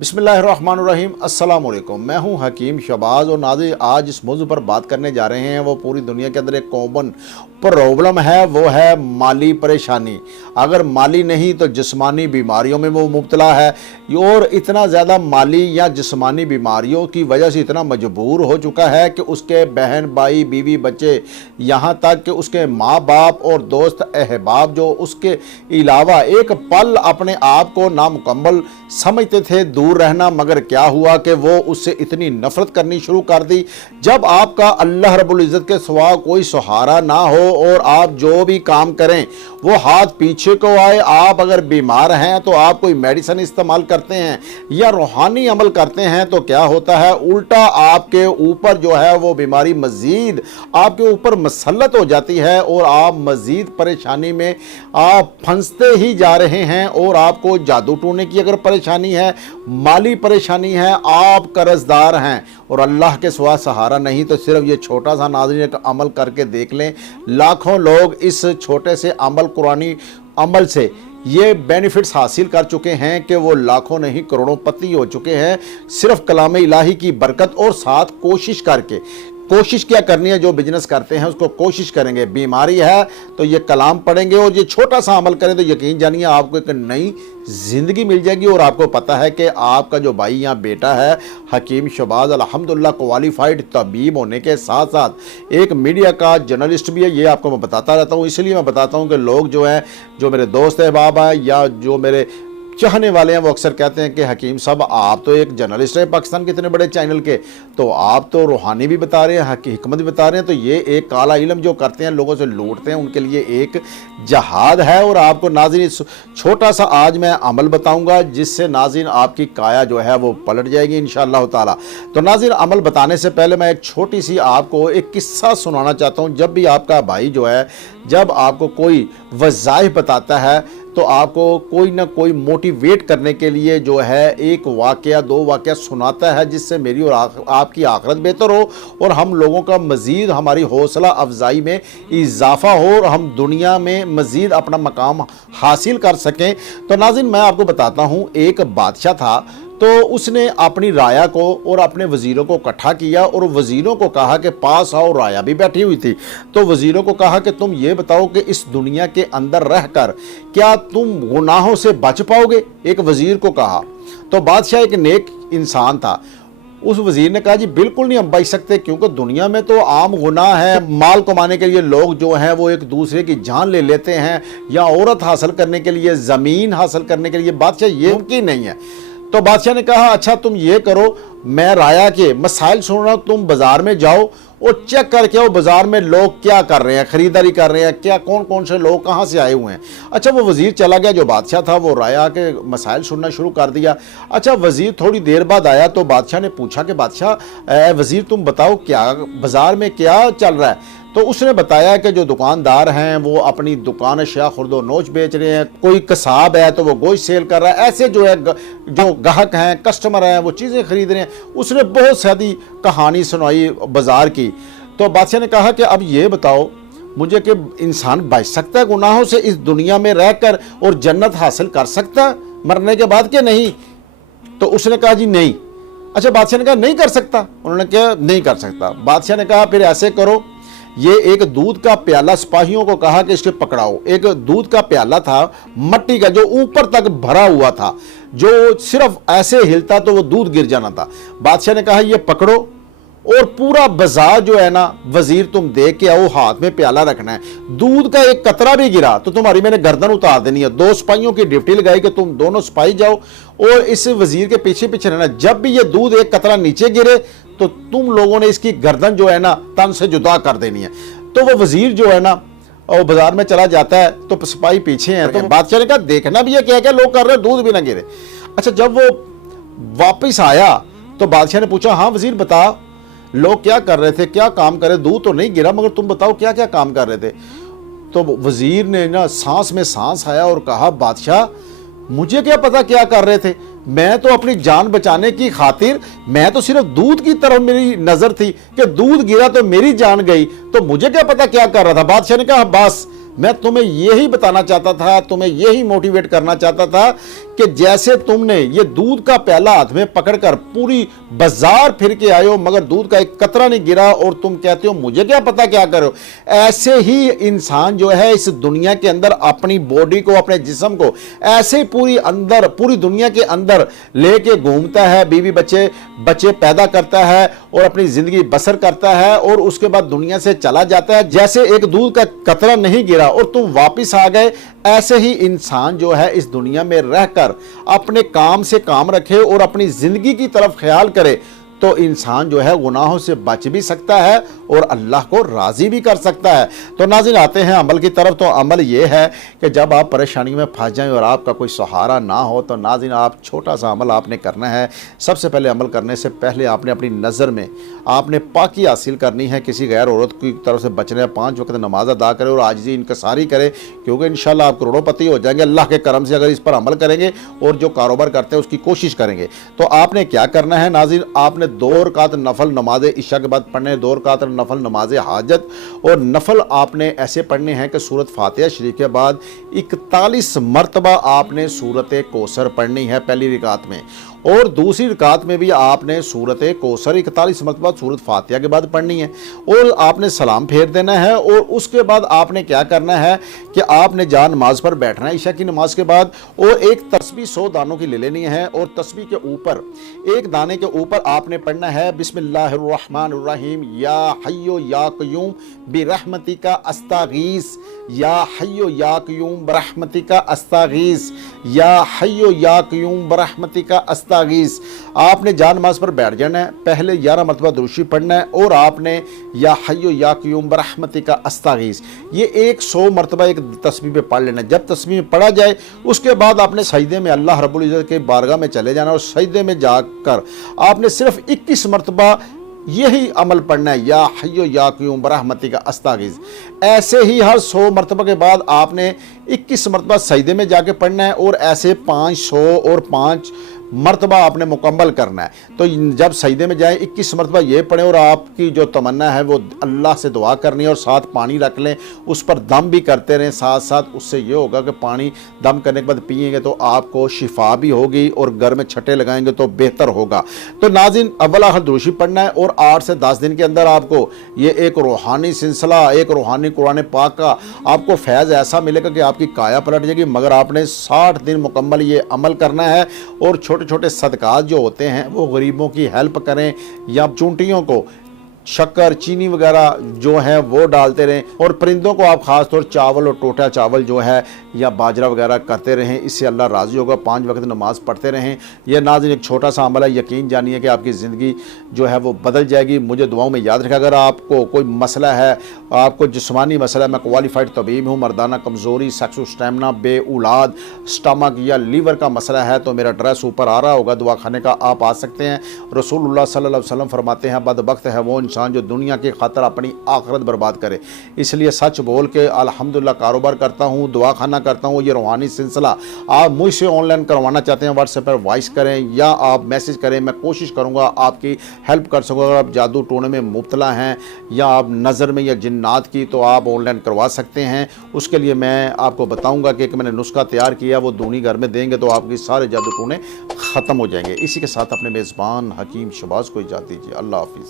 बिस्मिल्लाहिर्रहमानिर्रहीम अस्सलाम वालेकुम। मैं हूं हकीम शहबाज और नाज़रीन आज इस मौजू पर बात करने जा रहे हैं वो पूरी दुनिया के अंदर एक कॉमन प्रॉब्लम है, वो है माली परेशानी। अगर माली नहीं तो जिस्मानी बीमारियों में वो मुब्तला है और इतना ज़्यादा माली या जिस्मानी बीमारियों की वजह से इतना मजबूर हो चुका है कि उसके बहन भाई बीवी बच्चे यहाँ तक कि उसके माँ बाप और दोस्त अहबाब जो उसके अलावा एक पल अपने आप को नामुकम्मल समझते थे दूर रहना, मगर क्या हुआ कि वो उससे इतनी नफरत करनी शुरू कर दी। जब आपका अल्लाह रब्बुल इज़्ज़त के सिवा कोई सहारा ना हो और आप जो भी काम करें वो हाथ पीछे को आए, आप अगर बीमार हैं तो आप कोई मेडिसिन इस्तेमाल करते हैं या रूहानी अमल करते हैं तो क्या होता है, उल्टा आपके ऊपर जो है वो बीमारी मज़ीद आपके ऊपर मसल्लत हो जाती है और आप मज़ीद परेशानी में आप फंसते ही जा रहे हैं। और आपको जादू टोने की अगर परेशानी है, माली परेशानी है, आप कर्जदार हैं और अल्लाह के सिवा सहारा नहीं, तो सिर्फ ये छोटा सा नाज़रीन एक अमल करके देख लें। लाखों लोग इस छोटे से अमल, कुरानी अमल से ये बेनिफिट्स हासिल कर चुके हैं कि वो लाखों नहीं करोड़ों पति हो चुके हैं, सिर्फ कलाम इलाही की बरकत और साथ कोशिश करके। कोशिश क्या करनी है, जो बिजनेस करते हैं उसको कोशिश करेंगे, बीमारी है तो ये कलाम पढ़ेंगे और ये छोटा सा अमल करें तो यकीन जानिए आपको एक नई ज़िंदगी मिल जाएगी। और आपको पता है कि आपका जो भाई या बेटा है हकीम शहबाज अल्हम्दुलिल्लाह क्वालिफाइड तबीब होने के साथ साथ एक मीडिया का जर्नलिस्ट भी है। ये आपको मैं बताता रहता हूँ, इसलिए मैं बताता हूँ कि लोग जो हैं, जो मेरे दोस्त अहबाब हैं या जो मेरे चाहने वाले हैं, वो अक्सर कहते हैं कि हकीम साहब आप तो एक जर्नलिस्ट है पाकिस्तान के इतने बड़े चैनल के, तो आप तो रूहानी भी बता रहे हैं, हिकमत भी बता रहे हैं, तो ये एक काला इल्म जो करते हैं लोगों से लूटते हैं उनके लिए एक जहाद है। और आपको नाज़रीन छोटा सा आज मैं अमल बताऊंगा जिससे नाज़रीन आपकी काया जो है वो पलट जाएगी इंशाअल्लाह ताला। तो नाज़रीन अमल बताने से पहले मैं एक छोटी सी आपको एक किस्सा सुनाना चाहता हूँ। जब भी आपका भाई जो है, जब आपको कोई वज़ाइफ बताता है तो आपको कोई ना कोई मोटिवेट करने के लिए जो है एक वाक़या दो वाक़या सुनाता है जिससे मेरी और आपकी आखिरत बेहतर हो और हम लोगों का मज़ीद हमारी हौसला अफजाई में इजाफ़ा हो और हम दुनिया में मज़ीद अपना मकाम हासिल कर सकें। तो नाज़रीन मैं आपको बताता हूँ, एक बादशाह था तो उसने अपनी राया को और अपने वज़ीरों को इकट्ठा किया और वज़ीरों को कहा कि पास आओ, राया भी बैठी हुई थी। तो वज़ीरों को कहा कि तुम ये बताओ कि इस दुनिया के अंदर रहकर क्या तुम गुनाहों से बच पाओगे। एक वज़ीर को कहा। तो बादशाह एक नेक इंसान था, उस वज़ीर ने कहा जी बिल्कुल नहीं हम बच सकते, क्योंकि दुनिया में तो आम गुनाह है, माल कमाने के लिए लोग जो हैं वो एक दूसरे की जान ले लेते हैं या औरत हासिल करने के लिए, ज़मीन हासिल करने के लिए। बादशाह ये मुमकिन नहीं है। तो बादशाह ने कहा अच्छा तुम ये करो, मैं राया के मसाइल सुन रहा हूँ, तुम बाज़ार में जाओ और चेक करके आओ बाज़ार में लोग क्या कर रहे हैं, ख़रीदारी कर रहे हैं, क्या कौन कौन से लोग कहाँ से आए हुए हैं। अच्छा वो वज़ीर चला गया, जो बादशाह था वो राया के मसाइल सुनना शुरू कर दिया। अच्छा वज़ीर थोड़ी देर बाद आया तो बादशाह ने पूछा कि बादशाह वज़ीर तुम बताओ क्या बाज़ार में क्या चल रहा है। तो उसने बताया कि जो दुकानदार हैं वो अपनी दुकान अशिया खुर्दो नोच बेच रहे हैं, कोई कसाब है तो वो गोश्त सेल कर रहा है, ऐसे जो है जो ग्राहक हैं, कस्टमर हैं, वो चीज़ें खरीद रहे हैं। उसने बहुत सारी कहानी सुनाई बाज़ार की। तो बादशाह ने कहा कि अब ये बताओ मुझे कि इंसान बच सकता है गुनाहों से इस दुनिया में रहकर और जन्नत हासिल कर सकता है मरने के बाद कि नहीं। तो उसने कहा जी नहीं। अच्छा बादशाह ने कहा नहीं कर सकता, उन्होंने कहा नहीं कर सकता। बादशाह ने कहा फिर ऐसे करो, ये एक दूध का प्याला, सिपाहियों को कहा कि इसके पकड़ाओ। एक दूध का प्याला था मट्टी का जो ऊपर तक भरा हुआ था, जो सिर्फ ऐसे हिलता तो वो दूध गिर जाना था। बादशाह ने कहा ये पकड़ो और पूरा बाजार जो है ना वज़ीर तुम देख के आओ, हाथ में प्याला रखना है, दूध का एक कतरा भी गिरा तो तुम्हारी मैंने गर्दन उतार देनी है। दो सिपाहियों की ड्यूटी लगाई कि तुम दोनों सिपाही जाओ और इस वज़ीर के पीछे पीछे रहना, जब भी ये दूध एक कतरा नीचे गिरे तो तुम लोगों ने इसकी गर्दन जो है ना तन से जुदा कर देनी है। तो वो वज़ीर जो है ना और बाजार में चला जाता है तो सिपाही पीछे हैं। तो बादशाह ने कहा देखना भी है क्या क्या लोग कर रहे हैं, दूध भी ना गिरे। अच्छा जब वो वापस आया तो बादशाह ने पूछा हाँ वज़ीर बता लोग क्या कर रहे थे, क्या काम कर रहे, दूध तो नहीं गिरा मगर तुम बताओ क्या क्या काम कर रहे थे। तो वज़ीर ने ना सांस में सांस आया और कहा बादशाह मुझे क्या पता क्या कर रहे थे, मैं तो अपनी जान बचाने की खातिर मैं तो सिर्फ दूध की तरफ मेरी नजर थी कि दूध गिरा तो मेरी जान गई, तो मुझे क्या पता क्या कर रहा था। बादशाह ने कहा बस मैं तुम्हें यही बताना चाहता था, तुम्हें यही मोटिवेट करना चाहता था کہ جیسے تم نے یہ دودھ کا پیالہ ہاتھ میں پکڑ کر پوری بازار پھر کے آئے ہو مگر دودھ کا ایک قطرہ نہیں گرا اور تم کہتے ہو مجھے کیا پتا کیا کرو، ایسے ہی انسان جو ہے اس دنیا کے اندر اپنی باڈی کو، اپنے جسم کو ایسے پوری دنیا کے اندر لے کے گھومتا ہے، بیوی بچے پیدا کرتا ہے اور اپنی زندگی بسر کرتا ہے اور اس کے بعد دنیا سے چلا جاتا ہے جیسے ایک دودھ کا قطرہ نہیں گرا اور تم واپس آ گئے۔ ایسے ہی انسان جو ہے اس دنیا میں رہ کر اپنے کام سے کام رکھے اور اپنی زندگی کی طرف خیال کرے تو انسان جو ہے گناہوں سے بچ بھی سکتا ہے اور اللہ کو راضی بھی کر سکتا ہے۔ تو ناظرین آتے ہیں عمل کی طرف۔ تو عمل یہ ہے کہ جب آپ پریشانی میں پھنس جائیں اور آپ کا کوئی سہارا نہ ہو تو ناظرین آپ چھوٹا سا عمل آپ نے کرنا ہے۔ سب سے پہلے عمل کرنے سے پہلے آپ نے اپنی نظر میں آپ نے پاکی حاصل کرنی ہے، کسی غیر عورت کی طرف سے بچنے، 5 وقت نماز ادا کرے اور عاجزی انکساری کرے، کیونکہ انشاءاللہ آپ کروڑوں پتی ہو جائیں گے اللہ کے کرم سے اگر اس پر عمل کریں گے اور جو کاروبار کرتے ہیں اس کی کوشش کریں گے۔ تو آپ نے کیا کرنا ہے ناظرین، آپ نے 2 رکعت نفل نماز عشاء کے بعد پڑھنے، 2 رکعت نفل نماز حاجت، اور نفل آپ نے ایسے پڑھنے ہیں کہ سورت فاتحہ شریف کے بعد 41 مرتبہ آپ نے سورت کوثر پڑھنی ہے پہلی رکعت میں، اور دوسری رکعت میں بھی آپ نے سورت کوثر 41 مرتبہ سورت فاتحہ کے بعد پڑھنی ہے اور آپ نے سلام پھیر دینا ہے۔ اور اس کے بعد آپ نے کیا کرنا ہے کہ آپ نے جہاں نماز پر بیٹھنا ہے عشاء کی نماز کے بعد، اور ایک تسبیح 100 دانوں کی لے لینی ہے، اور تسبیح کے اوپر ایک دانے کے اوپر آپ نے پڑھنا ہے بسم اللہ الرحمن الرحیم، یا حی یا قیوم برحمتک استغیث، یا حی یا قیوم برحمتک استغیث، یا حی یا قیوم برحمتک استغیث۔ آپ نے جہاں نماز پر بیٹھ جانا ہے، پہلے 11 مرتبہ درود شریف پڑھنا ہے اور آپ نے یا حی یا قیوم برحمتک استغیث یہ 100 مرتبہ ایک تسبیح پہ پڑھ لینا ہے۔ جب تسبیح پڑھا جائے اس کے بعد آپ نے سجدے میں اللہ رب العزت کے بارگاہ میں چلے جانا اور سجدے میں جا کر آپ نے صرف 21 مرتبہ یہی عمل پڑھنا ہے، یا حی یا قیوم برحمتک استغیث۔ ایسے ہی ہر 100 مرتبہ کے بعد آپ نے 21 مرتبہ سجدے میں جا کے پڑھنا ہے اور ایسے 500 اور 5 مرتبہ آپ نے مکمل کرنا ہے۔ تو جب سجدے میں جائیں 21 مرتبہ یہ پڑھیں اور آپ کی جو تمنا ہے وہ اللہ سے دعا کرنی ہے اور ساتھ پانی رکھ لیں، اس پر دم بھی کرتے رہیں ساتھ ساتھ۔ اس سے یہ ہوگا کہ پانی دم کرنے کے بعد پئیں گے تو آپ کو شفا بھی ہوگی اور گھر میں چھٹے لگائیں گے تو بہتر ہوگا۔ تو ناظرین اول آخر درود شریف پڑھنا ہے اور 8 سے 10 دن کے اندر آپ کو یہ ایک روحانی سلسلہ، ایک روحانی قرآن پاک کا آپ کو فیض ایسا ملے گا کہ آپ کی کایا پلٹ جائے گی، مگر آپ نے 60 دن مکمل یہ عمل کرنا ہے۔ اور چھوٹے صدقات جو ہوتے ہیں وہ غریبوں کی ہیلپ کریں، یا چونٹیوں کو شکر چینی وغیرہ جو ہیں وہ ڈالتے رہیں، اور پرندوں کو آپ خاص طور چاول اور ٹوٹا چاول جو ہے یا باجرہ وغیرہ کرتے رہیں، اس سے اللہ راضی ہوگا۔ 5 وقت نماز پڑھتے رہیں۔ یہ ناظرین ایک چھوٹا سا عمل ہے، یقین جانیے کہ آپ کی زندگی جو ہے وہ بدل جائے گی۔ مجھے دعاؤں میں یاد رکھیں، اگر آپ کو کوئی مسئلہ ہے، آپ کو جسمانی مسئلہ ہے، میں کوالیفائڈ طبیب ہوں، مردانہ کمزوری، سیکس و اسٹیمنا، بے اولاد، سٹمک یا لیور کا مسئلہ ہے تو میرا ایڈریس اوپر آ رہا ہوگا دعا خانے کا، آپ آ سکتے ہیں۔ رسول اللہ صلی اللہ علیہ وسلم فرماتے ہیں بدبخت ہے وہ انسان جو دنیا کی خاطر اپنی آخرت برباد کرے۔ اس لیے سچ بول کے الحمدللہ کاروبار کرتا ہوں، دعا خانہ کرتا ہوں۔ یہ روحانی سلسلہ آپ مجھ سے آن لائن کروانا چاہتے ہیں، واٹس ایپ پر وائس کریں یا آپ میسج کریں، میں کوشش کروں گا آپ کی ہیلپ کر سکوں۔ اگر آپ جادو ٹونے میں مبتلا ہیں یا آپ نظر میں یا جنات کی تو آپ آن لائن کروا سکتے ہیں۔ اس کے لیے میں آپ کو بتاؤں گا کہ میں نے نسخہ تیار کیا، وہ دونی گھر میں دیں گے تو آپ کی سارے جادو ٹونے ختم ہو جائیں گے۔ اسی کے ساتھ اپنے میزبان حکیم شہباز کو اجازت دیجیے، اللہ حافظ۔